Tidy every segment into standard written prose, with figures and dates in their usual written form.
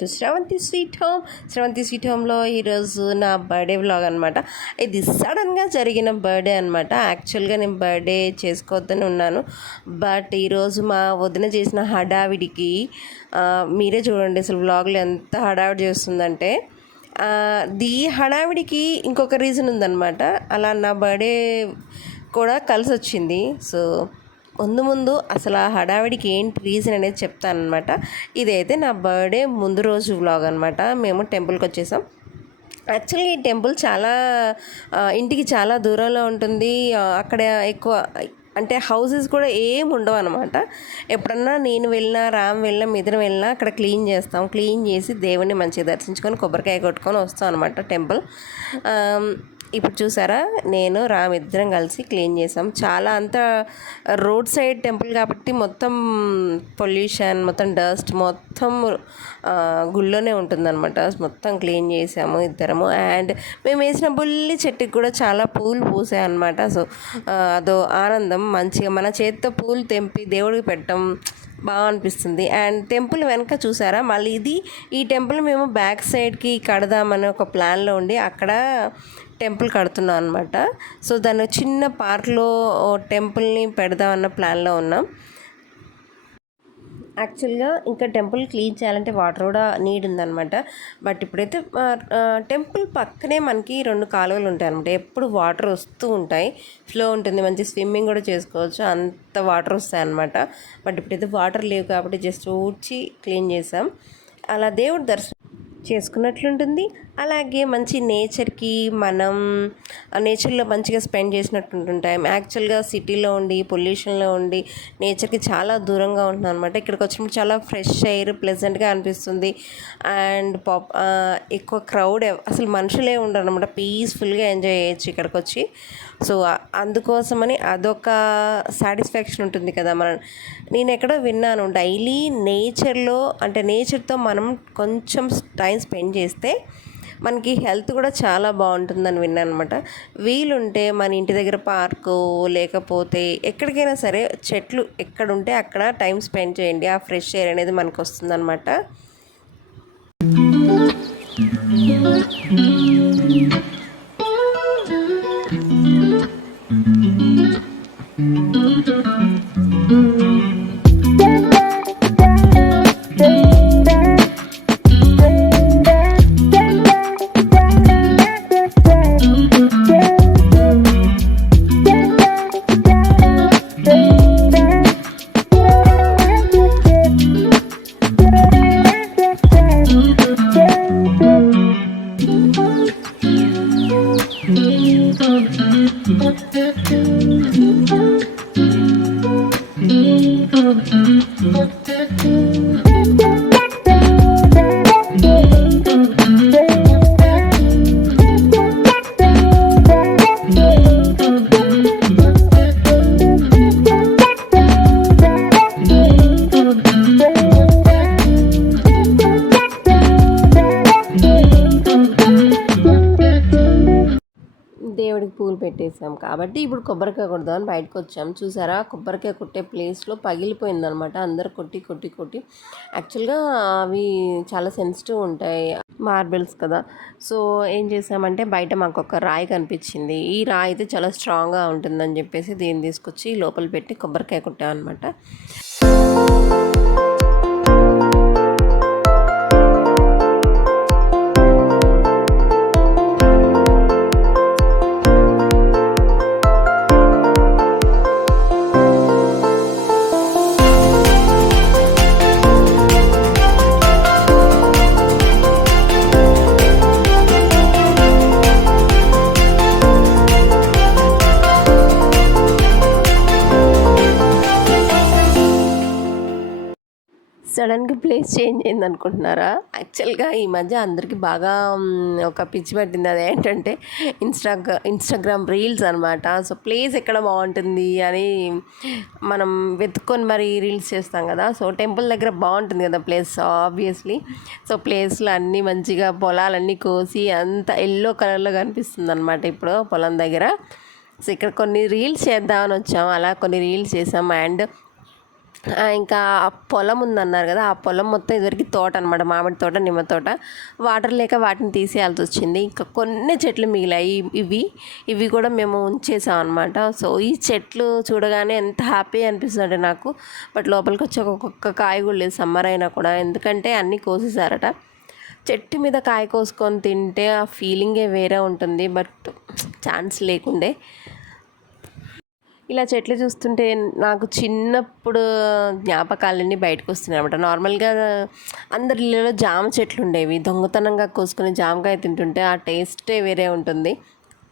To Sravanthi sweet home. Sravanthi sweet హోమ్లో ఈరోజు నా బర్త్డే వ్లాగ్ అనమాట. ఇది సడన్గా జరిగిన బర్త్డే అనమాట. యాక్చువల్గా నేను బర్త్డే చేసుకోవద్దని ఉన్నాను, బట్ ఈరోజు మా వదిన చేసిన హడావిడికి మీరే చూడండి అసలు వ్లాగ్లో ఎంత హడావిడి చేస్తుందంటే. ఈ హడావిడికి ఇంకొక రీజన్ ఉందన్నమాట. అలా నా బర్త్డే కూడా కలిసి వచ్చింది. సో ముందు అసలు ఆ హడావిడికి ఏంటి రీజన్ అనేది చెప్తానమాట. ఇదైతే నా బర్త్డే ముందు రోజు వ్లాగ్ అనమాట. మేము టెంపుల్కి వచ్చేసాం. యాక్చువల్లీ ఈ టెంపుల్ చాలా ఇంటికి చాలా దూరంలో ఉంటుంది. అక్కడ ఎక్కువ అంటే హౌసెస్ కూడా ఏం ఉండవు అనమాట. ఎప్పుడన్నా నేను వెళ్ళినా, రామ్ వెళ్ళినా, మిథున వెళ్ళినా అక్కడ క్లీన్ చేస్తాం. క్లీన్ చేసి దేవుణ్ణి మంచిగా దర్శించుకొని కొబ్బరికాయ కొట్టుకొని వస్తాం అనమాట టెంపుల్. ఇప్పుడు చూసారా, నేను రామ్ ఇద్దరం కలిసి క్లీన్ చేసాం. చాలా అంతా రోడ్ సైడ్ టెంపుల్ కాబట్టి మొత్తం పొల్యూషన్, మొత్తం డస్ట్ మొత్తం గుళ్ళోనే ఉంటుందన్నమాట. మొత్తం క్లీన్ చేసాము ఇద్దరము. అండ్ మేము వేసిన బుల్లి చెట్టుకి కూడా చాలా పూలు పూసాయి అన్నమాట. సో అదో ఆనందం. మంచిగా మన చేతితో పూలు తెంపి దేవుడికి పెట్టడం బాగా అనిపిస్తుంది. అండ్ టెంపుల్ వెనక చూసారా, మళ్ళీ ఈ టెంపుల్ మేము బ్యాక్ సైడ్కి కడదామని ఒక ప్లాన్లో ఉండి అక్కడ టెంపుల్ కడుతున్నాం అనమాట. సో దాన్ని చిన్న పార్క్లో టెంపుల్ని పెడదామన్న ప్లాన్లో ఉన్నాం. యాక్చువల్గా ఇంకా టెంపుల్ క్లీన్ చేయాలంటే వాటర్ కూడా నీడ్ ఉందన్నమాట. బట్ ఇప్పుడైతే టెంపుల్ పక్కనే మనకి 2 కాలువలు ఉంటాయి అనమాట. ఎప్పుడు వాటర్ వస్తూ ఉంటాయి, ఫ్లో ఉంటుంది, మంచి స్విమ్మింగ్ కూడా చేసుకోవచ్చు, అంత వాటర్ వస్తాయి అనమాట. బట్ ఇప్పుడైతే వాటర్ లేవు కాబట్టి జస్ట్ ఊడ్చి క్లీన్ చేసాం. అలా దేవుడి దర్శనం చేసుకున్నట్లుంటుంది. అలాగే మంచి నేచర్కి మనం నేచర్లో మంచిగా స్పెండ్ చేసినట్టుంటుంటాయి. యాక్చువల్గా సిటీలో ఉండి పొల్యూషన్లో ఉండి నేచర్కి చాలా దూరంగా ఉంటున్నాం అనమాట. ఇక్కడికి వచ్చినప్పుడు చాలా ఫ్రెష్ ఎయిర్ ప్లెజెంట్గా అనిపిస్తుంది. అండ్ ఎక్కువ క్రౌడ్ అసలు మనుషులే ఉండరు అనమాట. పీస్ఫుల్గా ఎంజాయ్ చేయొచ్చు ఇక్కడికి వచ్చి. సో అందుకోసమని అదొక సాటిస్ఫాక్షన్ ఉంటుంది కదా. నేను ఎక్కడో విన్నాను, డైలీ నేచర్లో అంటే నేచర్తో మనం కొంచెం టైం స్పెండ్ చేస్తే మనకి హెల్త్ కూడా చాలా బాగుంటుందని విన్నాను అనమాట. వీలుంటే మన ఇంటి దగ్గర పార్కు లేకపోతే ఎక్కడికైనా సరే చెట్లు ఎక్కడుంటే అక్కడ టైం స్పెండ్ చేయండి. ఆ ఫ్రెష్ ఎయిర్ అనేది మనకు వస్తుందన్నమాట. దేవుడికి పూలు పెట్టేసాం కాబట్టి ఇప్పుడు కొబ్బరికాయ కొడదామని బయటకు వచ్చాం. చూసారా, కొబ్బరికాయ కొట్టే ప్లేస్లో పగిలిపోయిందనమాట. అందరు కొట్టి యాక్చువల్గా అవి చాలా సెన్సిటివ్ ఉంటాయి, మార్బుల్స్ కదా. సో ఏం చేసామంటే బయట మాకు ఒక రాయి కనిపించింది. ఈ రాయి అయితే చాలా స్ట్రాంగ్గా ఉంటుందని చెప్పేసి దీన్ని తీసుకొచ్చి లోపల పెట్టి కొబ్బరికాయ కొట్టామన్నమాట. సడన్గా ప్లేస్ చేంజ్ అయింది అనుకుంటున్నారా? యాక్చువల్గా ఈ మధ్య అందరికీ బాగా ఒక పిచ్చి పట్టింది. అదేంటంటే ఇన్స్టాగ్రామ్ రీల్స్ అనమాట. సో ప్లేస్ ఎక్కడ బాగుంటుంది అని మనం వెతుక్కొని మరి రీల్స్ చేస్తాం కదా. సో టెంపుల్ దగ్గర బాగుంటుంది కదా ప్లేస్ ఆబ్వియస్లీ. సో ప్లేస్లో అన్నీ మంచిగా పొలాలన్నీ కోసి అంత ఎల్లో కలర్లో కనిపిస్తుంది అనమాట ఇప్పుడు పొలం దగ్గర. సో ఇక్కడ కొన్ని రీల్స్ చేద్దామని వచ్చాం, అలా కొన్ని రీల్స్ చేసాం. అండ్ ఇంకా ఆ పొలం ఉందన్నారు కదా, ఆ పొలం మొత్తం ఇదివరకు తోట అనమాట, మామిడి తోట, నిమ్మ తోట. వాటర్ లేక వాటిని తీసేయాల్సి వచ్చింది. ఇంకా కొన్ని చెట్లు మిగిలాయి. ఇవి కూడా మేము ఉంచేసాం అనమాట. సో ఈ చెట్లు చూడగానే ఎంత హ్యాపీ అనిపిస్తుంది నాకు. బట్ లోపలికి వచ్చి ఒక్కొక్క కాయ కూడా లేదు సమ్మర్ అయినా కూడా, ఎందుకంటే అన్నీ కోసేసారట. చెట్టు మీద కాయ కోసుకొని తింటే ఆ ఫీలింగే వేరే ఉంటుంది. బట్ ఛాన్స్ లేకుండే. ఇలా చెట్లు చూస్తుంటే నాకు చిన్నప్పుడు జ్ఞాపకాలన్నీ బయటకు వస్తున్నాయి అనమాట. నార్మల్గా అందరి ఇళ్ళలో జామ చెట్లు ఉండేవి. దొంగతనంగా కోసుకొని జామకాయ తింటుంటే ఆ టేస్టే వేరే ఉంటుంది.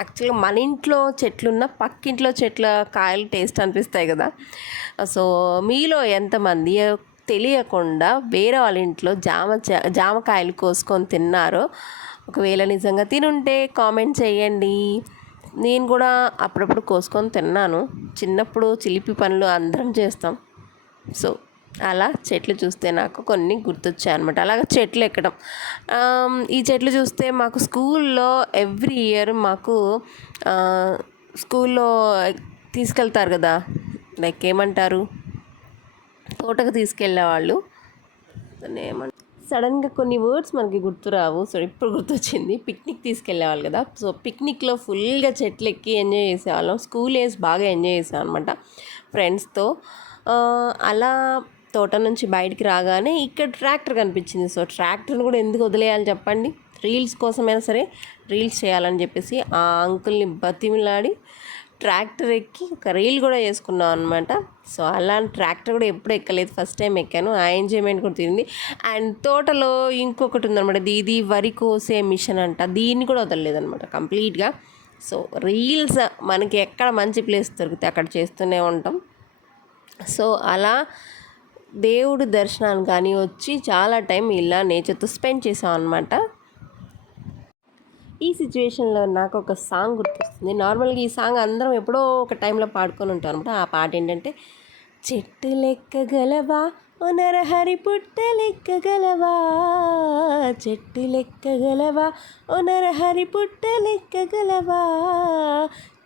యాక్చువల్గా మన ఇంట్లో చెట్లున్న పక్కింట్లో చెట్ల కాయలు టేస్ట్ అనిపిస్తాయి కదా. సో మీలో ఎంతమంది తెలియకుండా వేరే వాళ్ళ ఇంట్లో జామకాయలు కోసుకొని తిన్నారో, ఒకవేళ నిజంగా తినుంటే కామెంట్ చేయండి. నేను కూడా అప్పుడప్పుడు కోసుకొని తిన్నాను. చిన్నప్పుడు చిలిపి పనులు అందరం చేస్తాం. సో అలా చెట్లు చూస్తే నాకు కొన్ని గుర్తొచ్చాయి అనమాట. అలాగ చెట్లు ఎక్కడం, ఈ చెట్లు చూస్తే మాకు స్కూల్లో ఎవ్రీ ఇయర్ మాకు స్కూల్లో తీసుకెళ్తారు కదా, లైక్ ఏమంటారు, తోటకు తీసుకెళ్ళేవాళ్ళు. ఏమంటారు సడన్గా కొన్ని వర్డ్స్ మనకి గుర్తురావు. సో ఇప్పుడు గుర్తొచ్చింది. పిక్నిక్ తీసుకెళ్ళేవాళ్ళు కదా. సో పిక్నిక్లో ఫుల్గా చెట్లు ఎక్కి ఎంజాయ్ చేసేవాళ్ళం. స్కూల్ ఏజ్ బాగా ఎంజాయ్ చేసాం అనమాట ఫ్రెండ్స్తో. అలా తోట నుంచి బయటికి రాగానే ఇక్కడ ట్రాక్టర్ కనిపించింది. సో ట్రాక్టర్ని కూడా ఎందుకు వదిలేయాలి చెప్పండి, రీల్స్ కోసమైనా సరే రీల్స్ చేయాలని చెప్పేసి ఆ అంకుల్ని బతిమిలాడి ట్రాక్టర్ ఎక్కి ఒక రీల్ కూడా చేసుకున్నాం అనమాట. సో అలాంటి ట్రాక్టర్ కూడా ఎప్పుడు ఎక్కలేదు, ఫస్ట్ టైం ఎక్కాను. ఆ ఎంజాయ్మెంట్ కూడా తిరిగింది. అండ్ తోటలో ఇంకొకటి ఉందన్నమాట, ఇది వరి కోసే మిషన్ అంట, దీన్ని కూడా వదలలేదనమాట కంప్లీట్గా. సో రీల్స్ మనకి ఎక్కడ మంచి ప్లేస్ దొరికితే అక్కడ చేస్తూనే ఉంటాం. సో అలా దేవుడి దర్శనానికి కానీ వచ్చి చాలా టైం ఇలా నేచర్తో స్పెండ్ చేసాం అనమాట. ఈ సిచ్యువేషన్లో నాకు ఒక సాంగ్ గుర్తొస్తుంది. నార్మల్గా ఈ సాంగ్ అందరం ఎప్పుడో ఒక టైంలో పాడుకొని ఉంటాం అనమాట. ఆ పాట ఏంటంటే, చెట్టు లెక్కగలవా ఓ నరహరి పుట్ట లెక్కగలవా, చెట్టు లెక్కగలవా ఓ నరహరి పుట్ట లెక్కగలవా,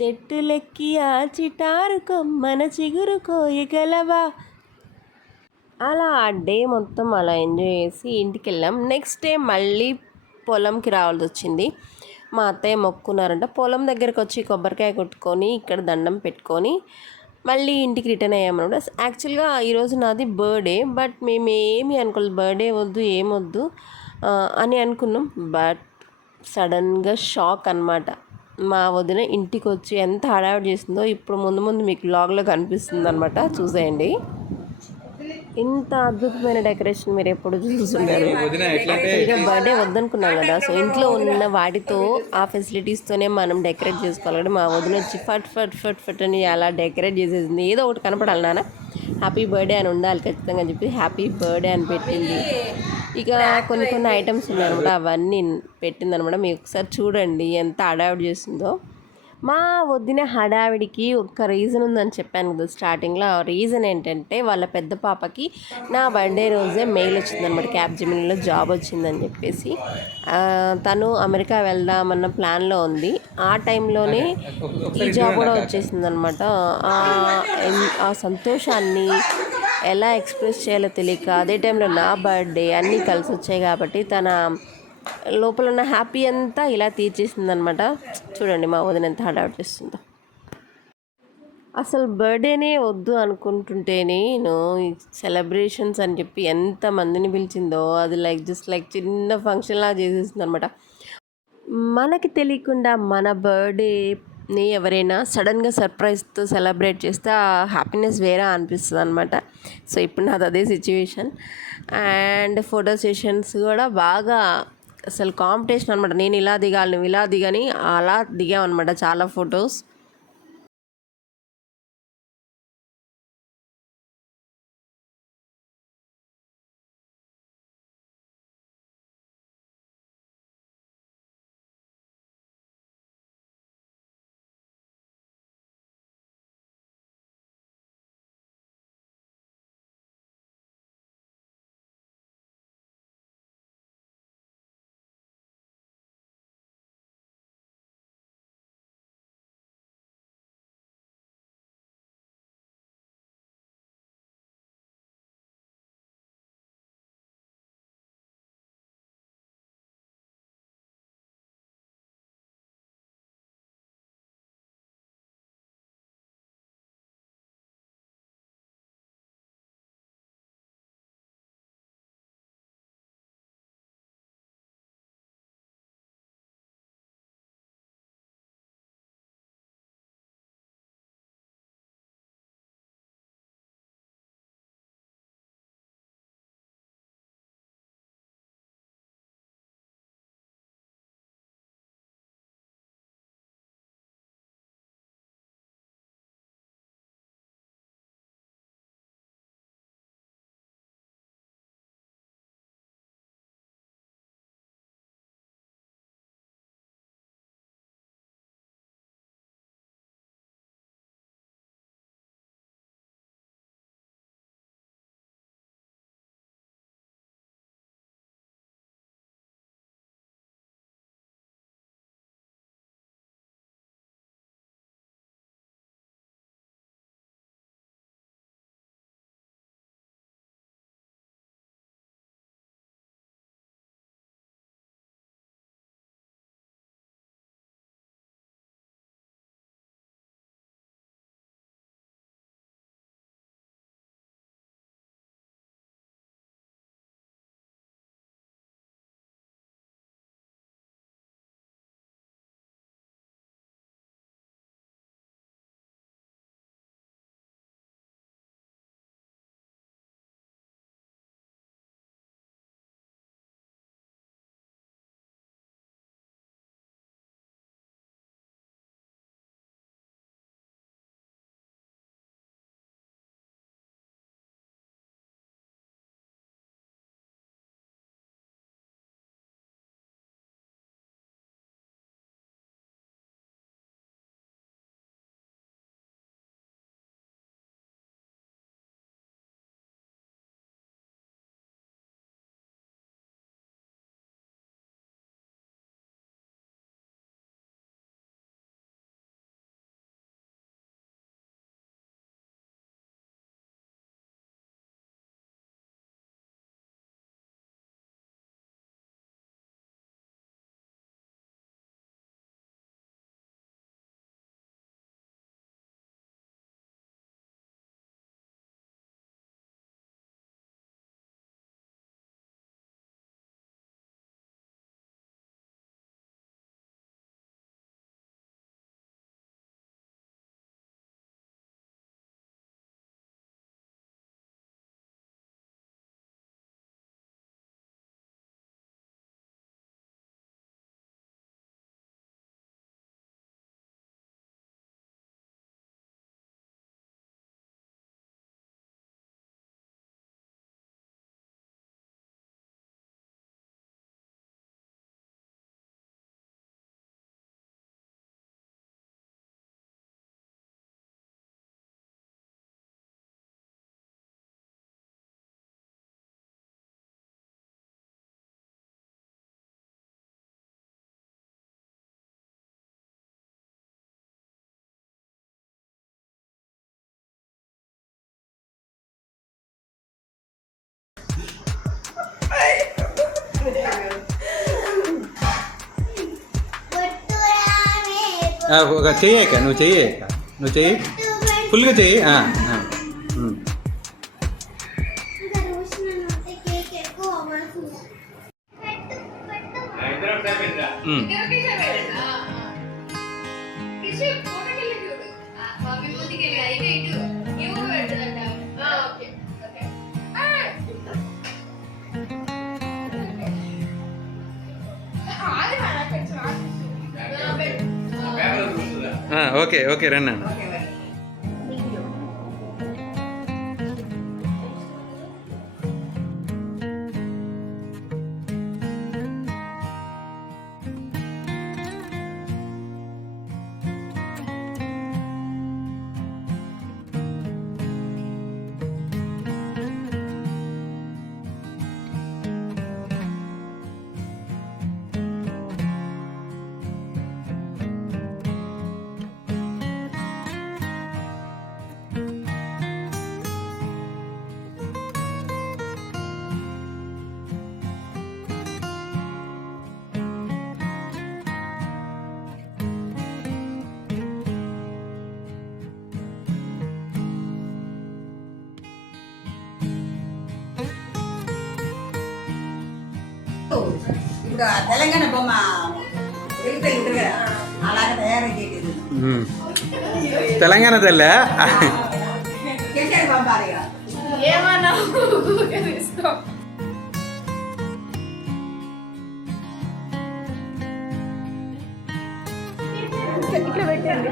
చెట్టు లెక్కి ఆ చిటారు కొమ్మన చిగురు కోయగలవా. అలా ఆ డే మొత్తం అలా ఎంజాయ్ చేసి ఇంటికి వెళ్ళాం. నెక్స్ట్ డే మళ్ళీ పొలంకి రావాల్సి వచ్చింది. మా అత్తయ్య మొక్కున్నారంట. పొలం దగ్గరకు వచ్చి కొబ్బరికాయ కొట్టుకొని ఇక్కడ దండం పెట్టుకొని మళ్ళీ ఇంటికి రిటర్న్ అయ్యామన్నమాట. యాక్చువల్గా ఈరోజు నాది బర్త్డే, బట్ మేము ఏమీ అనుకోలేదు, బర్త్డే వద్దు ఏమొద్దు అని అనుకున్నాం. బట్ సడన్గా షాక్ అనమాట. మా వదిన ఇంటికి వచ్చి ఎంత హడావిడి చేసిందో ఇప్పుడు ముందు ముందు మీకు వ్లాగ్లో కనిపిస్తుంది అనమాట, చూసేయండి. ఇంత అద్భుతమైన డెకరేషన్ మీరు ఎప్పుడు చూసుంటారు. యాక్చువల్గా బర్త్డే వద్దనుకున్నాం కదా, సో ఇంట్లో ఉన్న వాటితో ఆ ఫెసిలిటీస్తోనే మనం డెకరేట్ చేసుకోవాలి. మా వదిన వచ్చి ఫట్ ఫట్ ఫట్ ఫట్ అని అలా డెకరేట్ చేసేసింది. ఏదో ఒకటి కనపడాలి నాన్న, హ్యాపీ బర్త్డే అని ఉండాలి ఖచ్చితంగా అని చెప్పి హ్యాపీ బర్త్డే అని పెట్టింది. ఇక కొన్ని ఐటమ్స్ ఉన్నాయన్నమాట, అవన్నీ పెట్టిందనమాట. మీరు ఒకసారి చూడండి ఎంత అడావిడ్ చేసిందో. మా వదిన హడావిడికి ఒక రీజన్ ఉందని చెప్పాను కదా స్టార్టింగ్లో. ఆ రీజన్ ఏంటంటే వాళ్ళ పెద్ద పాపకి నా బర్త్డే రోజే మెయిల్ వచ్చిందనమాట, క్యాప్జెమినీలో జాబ్ వచ్చిందని చెప్పేసి. తను అమెరికా వెళ్దామన్న ప్లాన్లో ఉంది. ఆ టైంలోనే ఈ జాబ్ కూడా వచ్చేసిందనమాట. ఆ సంతోషాన్ని ఎలా ఎక్స్ప్రెస్ చేయాలో తెలియక, అదే టైంలో నా బర్త్డే అన్నీ కలిసి వచ్చాయి కాబట్టి తన లోపల ఉన్న హ్యాపీ అంతా ఇలా తీర్చేసిందనమాట. చూడండి మా వదిన ఎంత హడావిడి చేస్తుందో. అసలు బర్త్డేనే వద్దు అనుకుంటుంటే నేను సెలబ్రేషన్స్ అని చెప్పి ఎంతమందిని పిలిచిందో, అది జస్ట్ లైక్ చిన్న ఫంక్షన్లా చేసేసింది అనమాట. మనకి తెలియకుండా మన బర్త్డేని ఎవరైనా సడన్గా సర్ప్రైజ్తో సెలబ్రేట్ చేస్తే ఆ హ్యాపీనెస్ వేరే అనిపిస్తుంది అనమాట. సో ఇప్పుడు నాది అదే సిచ్యువేషన్. అండ్ ఫోటో సెషన్స్ కూడా బాగా అసలు కాంపిటీషన్ అనమాట. నేను ఇలా దిగాలి, నువ్వు ఇలా దిగని అలా దిగామన్నమాట చాలా ఫొటోస్. ఒక చెయ్యక నువ్వు చెయ్యక నువ్వు చెయ్యి ఫుల్గా చెయ్యి ఓకే ఓకే రండి అన్న ఇప్పుడు తెలంగాణ బొమ్మ ఉంటుంది కదా అలాగే తయారు చేసేది తెలంగాణ తెల్లే చేసేది పంపాలి ఇక. ఏమన్నా ఇక్కడ పెట్టండి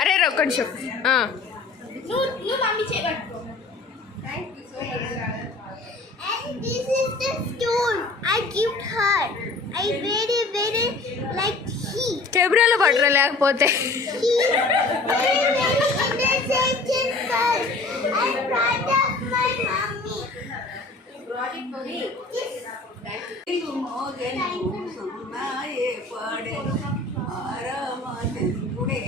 అరే ఒక్క నిమిషం And this is the stone I give her. I very like he. కెమెరాలో పడరా లేకపోతే He very innocent and kind. I'm proud of my mommy. సున్నాయే పాడెను ఆరామచంద్రుడే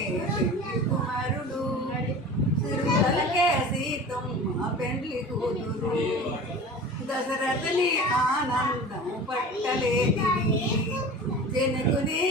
కుమారుడు సిరులకే సీతమ్మ పెండ్లి కూతురు దశరథని ఆనందం పట్టలేని జనకుని